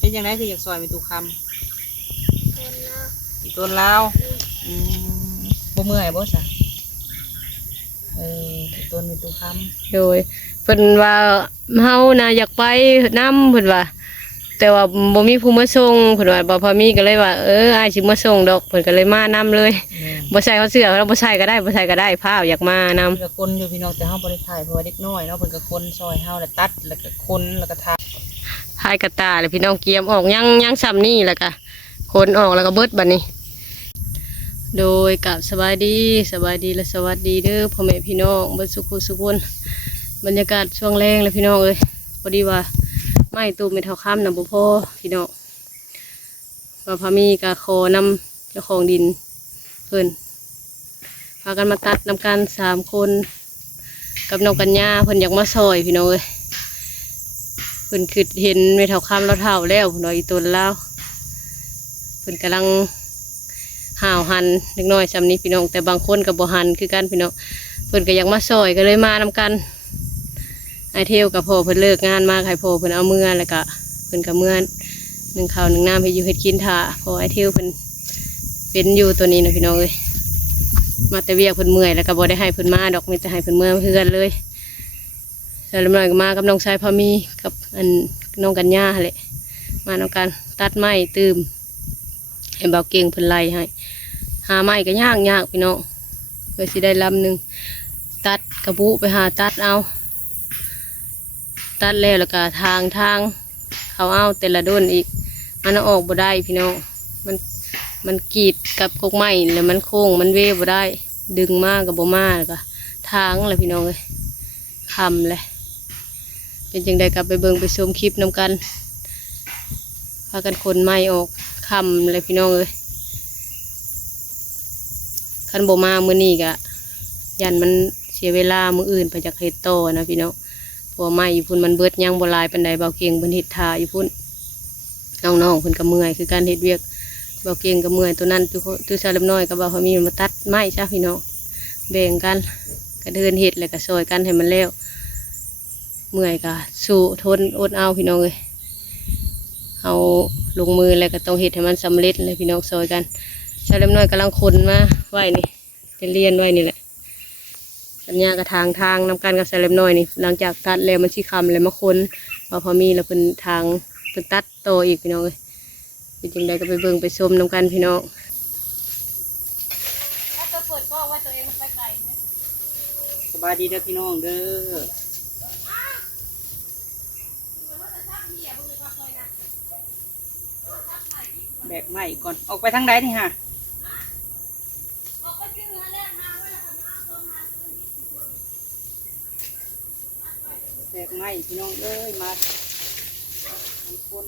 เป็นยังไงคืออยากซอยเป็นตุคำอีต้นลาวบ่เมื่อยบ่ซะอีต้นเป็นตุคโดยเพิ่นว่าเฮาน่ะอยากไปนำเพิ่นว่าแต่ว่าบ่มีผู้มาส่งเพิ่นว่าบ่พอมีก็เลยว่าอ้ายสิมาส่งดอกเพิ่นก็เลยมานำเลยบ่ใส่เขาเสื้อเราบ่ใส่ก็ได้บ่ใส่ก็ได้พาอยากมานำเพิ่นก็คนอยู่พี่น้องแต่เฮาบ่ได้ถ่ายเพราะว่าเด็กน้อยเนาะเพิ่นก็คนซอยเฮาแล้วตัดแล้วก็คนแล้วก็ทาพายกระตาแล้วพี่น้องเกียมออกยังซ้ำนี่แล้วก็คนออกแล้วก็เบิดบัดนี้โดยกับสบายดีและสวัสดีเด้อพ่อแม่พี่น้องเบิดสุขสุขคนบรรยากาศช่วงแรงเลยพี่น้องเอ้ยพอดีว่าไม้ตูไม่เท่าค่ำนะบุพ่อพี่น้องว่าพามีกะโคนำเจ้าของดินเพิ่นพากันมาตัดนำกัน3 คนกับน้องกัญญาเพิ่นอยากมาซอยพี่น้องเอ้ยเพิ่นคือเห็นไม่เท่าค่ำแล้วเท่าแล้วหน่อยตัวแล้วเพิ่นกำลังห่าวหันเล็กน้อยซ้ำนี้พี่น้องแต่บางคนกับบ่หันคือกันพี่น้องเพิ่นก็อยากมาซอยก็เลยมานำกันไอเทลกับพ่อเพิ่นเลิกงานมาให้พ่อเพิ่นเอาเมื่อแล้วก็เพิ่นกับเมื่อ1 ข้าว 1 น้ำให้อยู่เฮ็ดกินท่าพอไอเทลเพิ่นเป็นอยู่ตัวนี้นะพี่น้องเอ้ยมาแต่เวียกเพิ่นเมื่อยแล้วก็บ่ได้ให้เพิ่นมาดอกมีแต่ให้เพิ่นเมื่อเพื่อนเลยแล้วน้อยก็มากับน้องชายพามีกับน้องกัญญาแหละมานำกันตัดไม้ตืมให้เบาเก่งเพิ่นไล่ให้หาไม้ก็ยากพี่น้องเพื่อสิได้ลำหนึ่งตัดกระบุไปหาตัดเอาตัดแล้วก็ทางเขาเอาแต่ละด้นอีกมันออกบ่ได้พี่น้องมันกรีดกับกกไม้แล้วมันโค้งมันเวบ่ได้ดึงมากกับบ่มากก็ทางเลยพี่น้องเลยคำเลยเป็นจังใดกลับไปเบิ่งไปชมคลิปนำกันพากันขนไม้ออกคำเลยพี่น้องเลยคันบ่มามื้อนี้กะยันมันเสียเวลามื้ออื่นไปจากเฮ็ดโตนะพี่น้องพอไม้อยู่พุ่นมันเบิดยังบ่ลายปานใดเบาเก่งเพิ่นเฮ็ดท่าอยู่พุ่นน้องๆเพิ่นก็เมื่อยคือการเฮ็ดเวียกเบาเก่งก็เมื่อยตัวนั้นตัวชาเล็กน้อยก็เบาพอมีมาตัดไม้จ้าพี่น้องแบ่งกันก็เดินเฮ็ดแล้วก็ซอยกันให้มันแล้วเมื่อยก็สู้ทนอดเอาพี่น้องเอ้ยเอาลงมือแล้วก็ต้องเฮ็ดให้มันสำเร็จเลยพี่น้องซอยกันชาเล็กน้อยกำลังคนมาไว้นี่เป็นเรียนไว้นี่แหละสัญญากระทางนำกันกับชาเล็กน้อยนี่หลังจากตัดแล้วมันชี้คำเลยมาคนพอมีแล้วเป็นทางเป็นตัดโตอีกพี่น้องเอ้ยเป็นจังใดก็ไปเบิ่งไปชมนำกันพี่น้องถ้าตัวเปิดก็ว่าตัวเองมันไปไกลสบายดีเด้อพี่น้องเด้อแบกไม้ก่อนออกไปทางใดนี่ฮะแบกไม้พี่น้องเอ้ยมาคน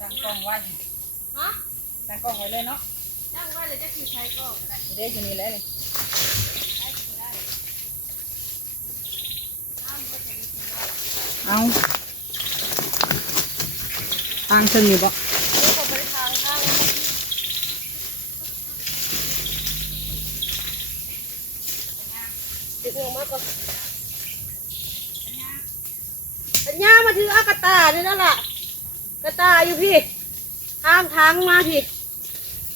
ตั้งกล้องไว้ฮะตั้งกล้องไว้เลยเนาะตั้งไว้เลยจะขี่ใช้กล้องได้เดี๋ยวจะมีแล้วเลยเอาตั้งขึ้นอยู่บ่ติดงมากก่อนสัญญามาถืออากาตาเนี่ยนั่นแหละกระตาอยู่พี่ข้ามทางมาพี่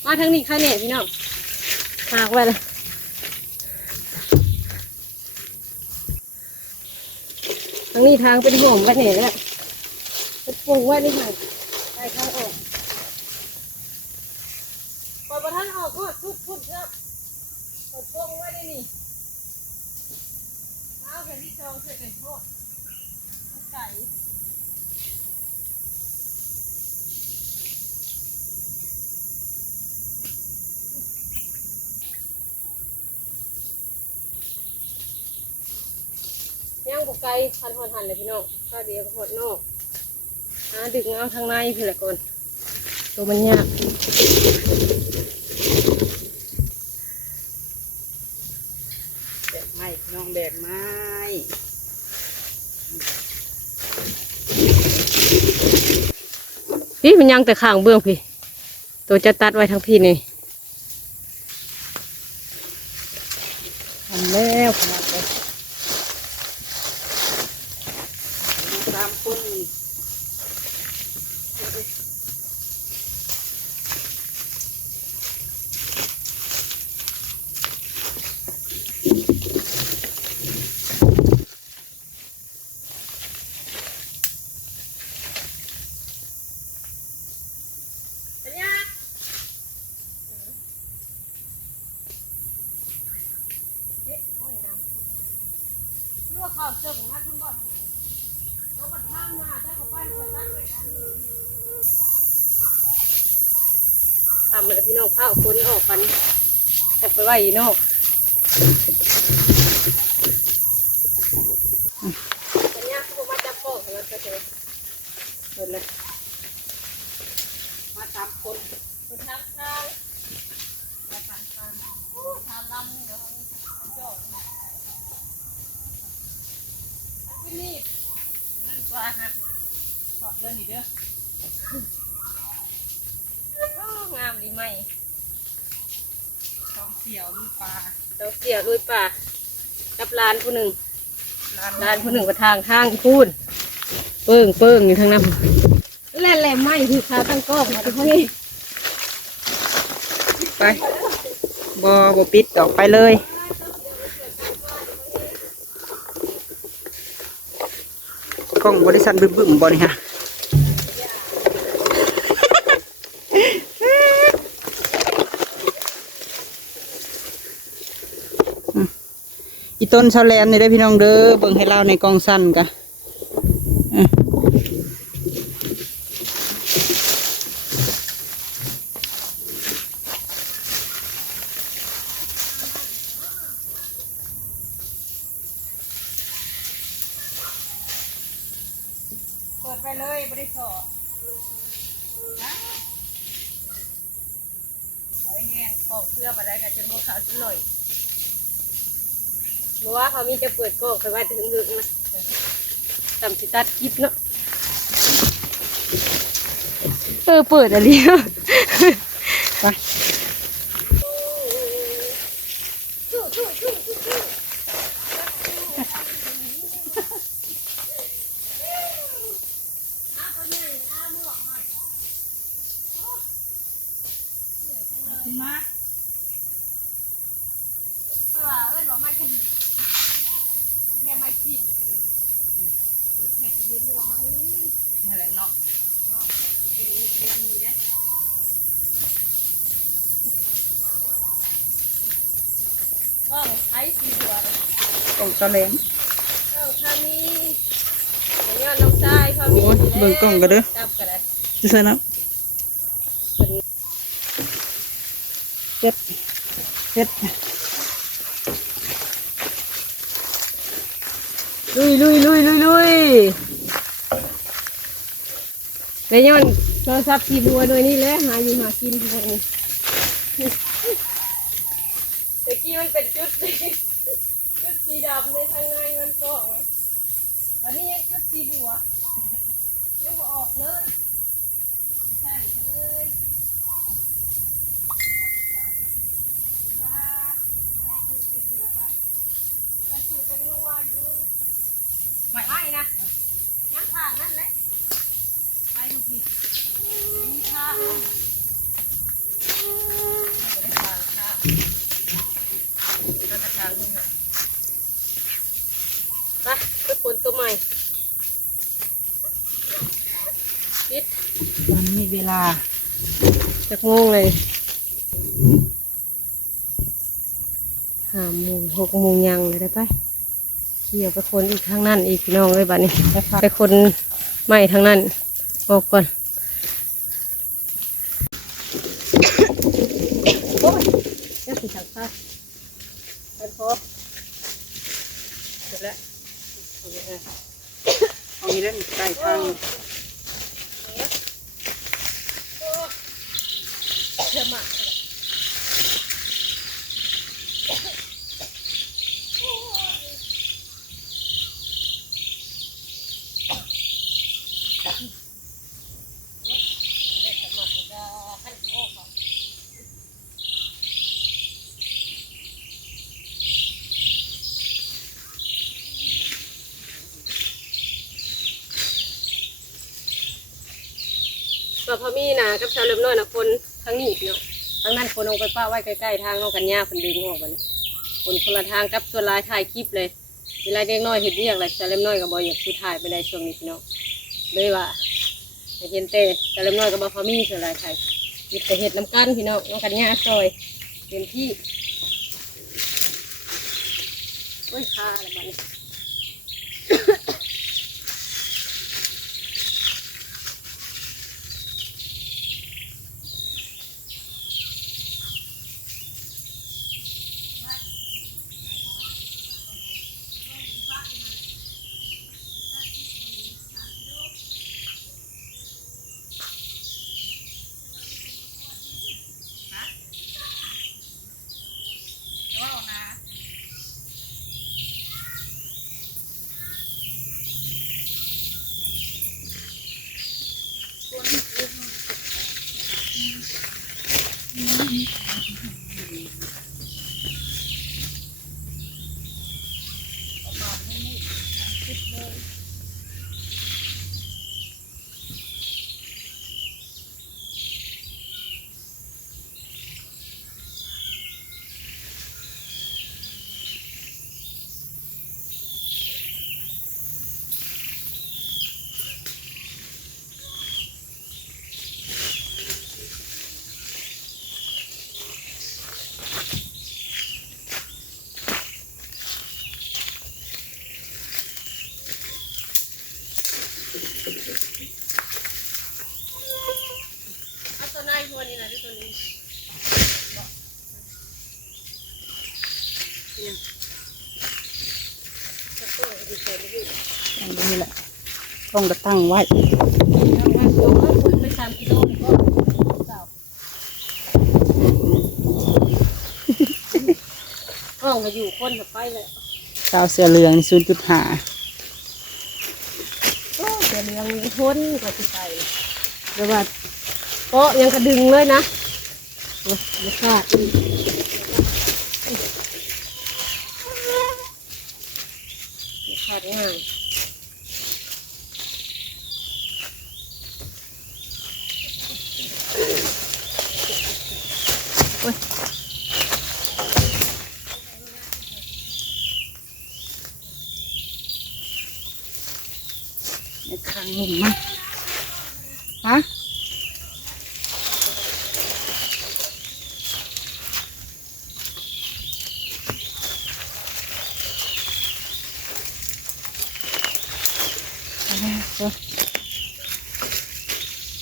มาทางนี้ใครเนี่ยพี่น้องหากไว้เลยทางนี้ทางเป็นห่วงไว้เห็นแล้วเป็นปลูกไว้ได้ไหมได้ข้างออกปล่อยประทันออกก็ทุกคนครับปล่อยปลูกไว้ได้นี่เอาแค่ที่จองเสร็จเป็นพวกไก่ บ่ไกลพันหอดหันเลยพี่น้องข้าวเดียวก็หอดนอกดึงเอาทางในพี่ละก่อนตัวมันยากแบกไม้น้องแบกไม้พี่มันยังแต่ข้างเบื้องพี่ตัวจะตัดไว้ทั้งพี่นี่ทำแล้วขนาดเลยตามคนข้าวเสิร์ฟของนักคุณบ่ทำไงเราบัดทางมาถ้าเขาไปเขาตัดไว้กันทำเลยพี่น้องผ้าคนออกกันออกไปไว้นอกอันนี้เขามาจับพ่อของเราจะเจอเปิดเลยมาตามคน เปิดทางข้าวมาทางข้าวทางลำเดี๋ยวเขามีทางจ่อนี่นั่นก็อาหารขอเดินอีกเด้องามดีไหมท้องเสี่ยวลุยปลา เราเสียลุยป่ากับลานผู้หนึ่งลานผู้หนึ่งก็ทางพูนเปิ้งอยู่ทางนั้นแหล่ไหมคือขาตั้งกล้องมาทุกคนไปบ่ปิดออกไปเลยกล้องบริษัทบึ้มๆบ่นี่ฮะอีต้นชาวแลนนี่ได้พี่น้องเด้อเบิ่งให้เราในกล้องสั้นกะเปิดไปเลยบริษัทหอยแห้งของเสื้อมาได้กันจนหัวขาวจะลอยเพราะว่าเขามีจะเปิดกล้องไปไว้ถึงดึกนะตำสิตัดคลิปเนาะเปิดอะไรไปมาไม่แค่ไม่ขี้มันจะอื่นเปิดเผ็ดนิดนึงว่าเขานี่อะไรเนาะดีนะก็ใช้สีบัวเลยกล่องตะแหลมพามีเดี๋ยวน้องชายพามีเบิ่งกล่องกันเด้อจับกันเลยจะใส่น้ำเฮ็ดลุยในย้อนโทรศัพท์สีบัวโดยนี่แหละหาอยู่หากินทุกคนแต่กี้มันเป็นจุดสีดำในทางในมันก็วันนี้ยังจุดสีบัวยังบ่ออกเลยใช่เลยไม่นะยังทางนั่นแหละไปทุกทีมีทางไม่ได้ทางทางน่าจะทางนี่ค่ะไปทุกคนตัวใหม่ปิด วันนี้เวลา จากโมงเลย5 โมง 6 โมงยังเลยได้ไปเขี่ยวไปคนอีกทางนั้นอีกพี่น้องเลยบ้านนี้ไปคนใหม่ทางนั้นออกก่อนโอ้ยยังสีสันค่ะเป็นพอเสร็จแล้ว เชื่อมาพอมีนะกับชาวเริ่มน้อยนะคนทั้งนี้เนาะทั้งนั้นคนลงไปป้าไว้ใกล้ๆทางน้องกันย่าคนดึงออกไปเลยคนละทางกับส่วนลายถ่ายคลิปเลยเวลาเด็กน้อยเห็นเรียกอะไรชาวเริ่มน้อยกับบอยอยากซื้อถ่ายไปได้ช่วงนี้เนาะเลยว่าเห็นเต้ชาวเริ่มน้อยกับบอพอมีส่วนลายถ่ายหยิบแต่เห็ดน้ำกันพี่น้องน้องกันย่าซอยเต็มที่โอ้ยค่าอะไรบ้างว้าวนะเอาตัวไหนหัวนี่นะที่ตัวนี้อันนี้แหละต้องจะตั้งไว้ไป3 กิโลนี่ก็เก่าห้องก็อยู่คนกับไปเลย กาวเสือเหลือง0.5โอ้เดี๋ยวเลี้ยงมีคนก็จะไปเดี๋ยวว่าโป๊ะยังกระดึงเลยนะโอ้ยขาดขาดง่ายในทางลุ่มมั้งฮะ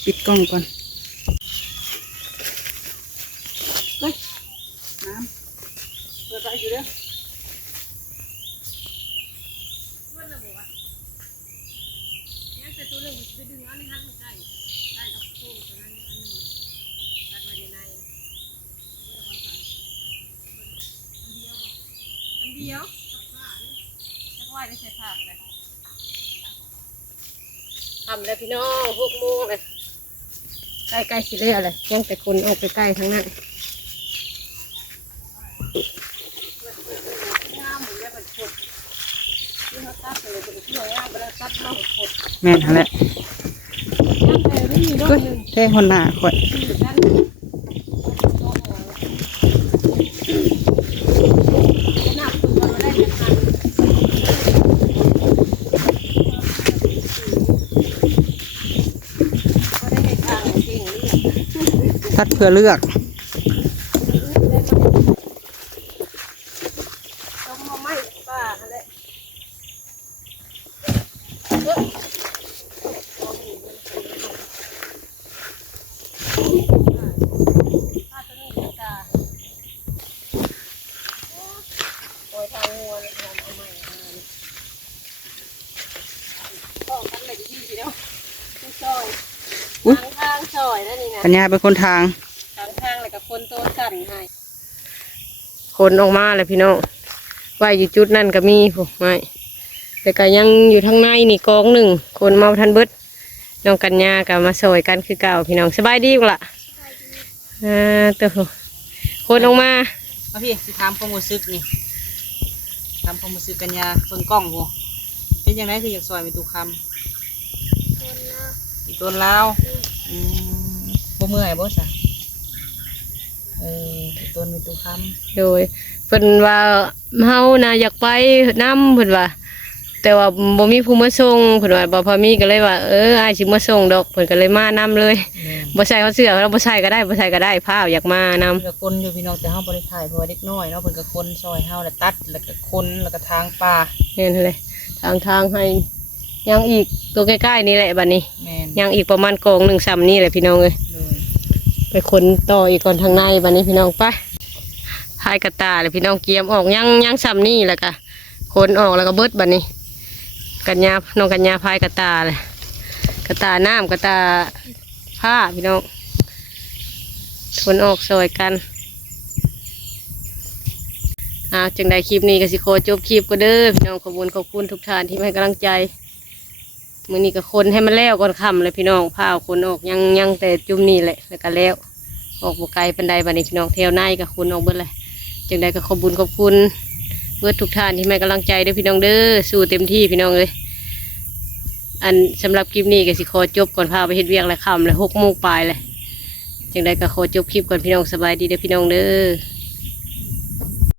ปิดกล้องก่อนน้ำเปิดไฟอยู่เด้อเดียวจะไหวได้ใช้ผ้าเลยทำแล้วพี่น้อง6 โมงเลยใกล้ๆสิเรื่อยเลยยังแต่คนออกไปใกล้ทั้งนั้นแม่นหั่นแหละก็แท่คนหน้าข่อยทัดเพื่อเลือกต้องมาไม่ป้าอะไร ก็กันเลยที่เดียว ปัญญาเป็นคนทางทางแล้วก็คนโตสั่นให้คนออกมาเลยพี่น้องไว้อยู่จุดนั่นก็มีพวกไม้แต่ก็ยังอยู่ทางในนี่กองหนึ่งคนเมาทันเบิดน้องกัญญาก็มาซอยกันคือเก่าพี่น้องสบายดีกล่ะตัวคนออกมาพี่สิถามความรู้สึกนี่ถามความรู้สึกกัญญาเพิ่งกล้องหัวเป็นยังไงคืออยากซอยไปตุคำอีกต้นลาวบ่เมื่อยบ่ซะอีกต้นไปตุคำโดยเพิ่นว่าเฮานะอยากไปน้ำเพิ่นว่าแต่ว่าบ่มีผู้มาส่งเพิ่นว่าบ่พอมีก็เลยว่าอ้ายสิมาส่งดอกเพิ่นก็เลยมานำเลยบ่ใส่เขาเสื้อเราบ่ใส่ก็ได้บ่ใส่ก็ได้ภาพอยากมานำก็คนอยู่พี่น้องแต่เฮาบ่ได้ถ่ายเพราะว่าเด็กน้อยเนาะเพิ่นก็คนซอยเฮาแล้วตัดแล้วก็คนแล้วก็ทางป่าแม่นเลยทางให้ยังอีกตัวใกล้ๆนี่แหละบัดนี้ยังอีกประมาณกอง1 3นี่แหละพี่น้องเอ้ยไปคนต่ออีกก่อนทางในบัดนี้พี่น้องไปพายกระตาเลยพี่น้องเกียมออกยังซ้ำนี่แหละค่ะคนออกแล้วก็เบิดบัดนี้กัญญาน้องกัญญาพายกระตาเลยกระตาน้ำกระตาผ้าพี่น้องคนออกซอยกันจังใดคลิปนี้ก็สิขอจบคลิปก็เด้อพี่น้องขอบคุณทุกท่านที่ให้กำลังใจมื้อนี้ก็คนให้มันแล้วก่อนค่ำเลยพี่น้องผ้าคนออกยังแต่จุ่มนี่แหละแล้วก็แล้วออกบ่ไกลปานใดบัดนี้พี่น้องแถวในก็คนออกเบิดเลยจังใดก็ขอบคุณเบิดทุกท่านที่ให้กำลังใจเด้อพี่น้องเด้อสู้เต็มที่พี่น้องเลยสำหรับคลิปนี้ก็สิขอจบก่อนพาไปเฮ็ดเวียกและค่ำเลย6 โมงปลายเลยจังใดก็ขอจบคลิปก่อนพี่น้องสบายดีเด้อพี่น้องเด้อ